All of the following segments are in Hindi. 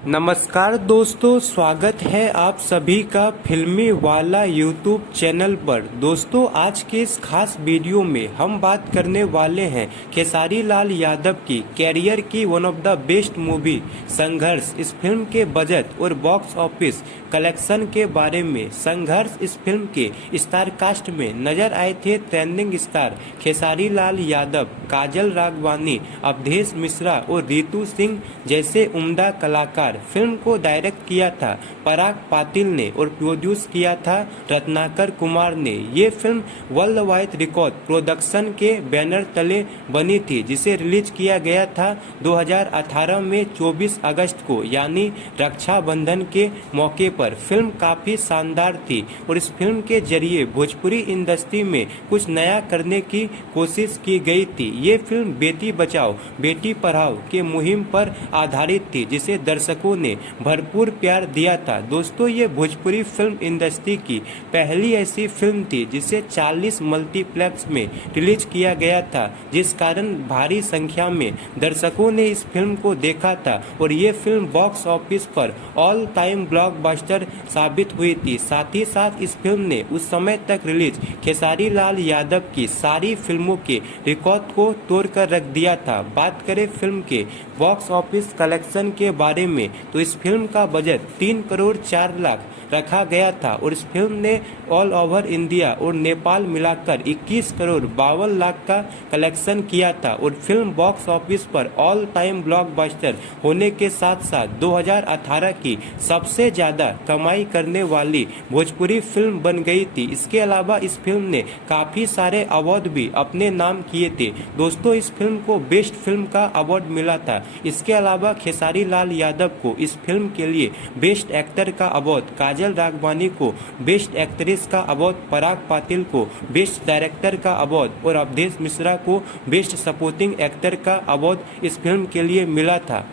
नमस्कार दोस्तों, स्वागत है आप सभी का फिल्मी वाला यूट्यूब चैनल पर। दोस्तों, आज के इस खास वीडियो में हम बात करने वाले हैं खेसारी लाल यादव की कैरियर की one of the best movie संघर्ष। इस फिल्म के बजट और बॉक्स ऑफिस कलेक्शन के बारे में। संघर्ष इस फिल्म के स्टार कास्ट में नजर आए थे ट्रेंडिंग स्टार खेसारी लाल यादव, काजल राघवानी, अवधेश मिश्रा और रितु सिंह जैसे उम्दा कलाकार। फिल्म को डायरेक्ट किया था पराग पाटिल ने और प्रोड्यूस किया था रत्नाकर कुमार ने। ये film world wide record production के बैनर तले बनी थी, जिसे रिलीज किया गया था 2018 में 24 अगस्त को, यानी रक्षाबंधन के मौके पर। फिल्म काफी शानदार थी और इस फिल्म के जरिए भोजपुरी इंडस्ट्री में कुछ नया करने की कोशिश की गई थी। ये फिल्म बेटी बचाओ बेटी पढ़ाओ के मुहिम पर आधारित थी, जिसे दर्शकों ने भरपूर प्यार दिया था। दोस्तों, ये भोजपुरी फिल्म इंडस्ट्री की पहली ऐसी फिल्म थी जिसे 40 मल्टीप्लेक्स में रिलीज किया गया था, जिस कारण भारी संख्या में दर्शकों ने इस फिल्म को देखा था और ये फिल्म बॉक्स ऑफिस पर ऑल टाइम ब्लॉकबस्टर साबित हुई थी। साथ ही साथ इस फिल्म ने उस समय तक रिलीज खेसारी लाल यादव की सारी फिल्मों के रिकॉर्ड को तोड़कर रख दिया था। बात करें फिल्म के बॉक्स ऑफिस कलेक्शन के बारे में, तो इस फिल्म का बजट 3 करोड़ 4 लाख रखा गया था और इस फिल्म ने ऑल ओवर इंडिया और नेपाल मिलाकर 21 करोड़ 52 लाख का कलेक्शन किया था और फिल्म बॉक्स ऑफिस पर ऑल टाइम ब्लॉकबस्टर होने के साथ साथ 2018 की सबसे ज्यादा कमाई करने वाली भोजपुरी फिल्म बन गई थी। इसके अलावा इस फिल्म ने काफी सारे अवार्ड भी अपने नाम किए थे। दोस्तों, इस फिल्म को बेस्ट फिल्म का अवार्ड मिला था। इसके अलावा खेसारी लाल यादव को इस फिल्म के लिए बेस्ट एक्टर का अवार्ड, काजल राघवानी को बेस्ट एक्ट्रेस का अवार्ड, पराग पाटिल को बेस्ट डायरेक्टर का अवार्ड और अवधेश मिश्रा को बेस्ट सपोर्टिंग एक्टर का अवार्ड इस फिल्म के लिए मिला था।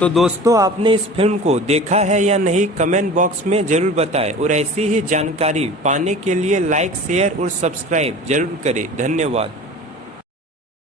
तो दोस्तों, आपने इस फिल्म को देखा है या नहीं, कमेंट बॉक्स में जरूर बताएं और ऐसी ही जानकारी पाने के लिए लाइक, शेयर और सब्सक्राइब जरूर करें। धन्यवाद।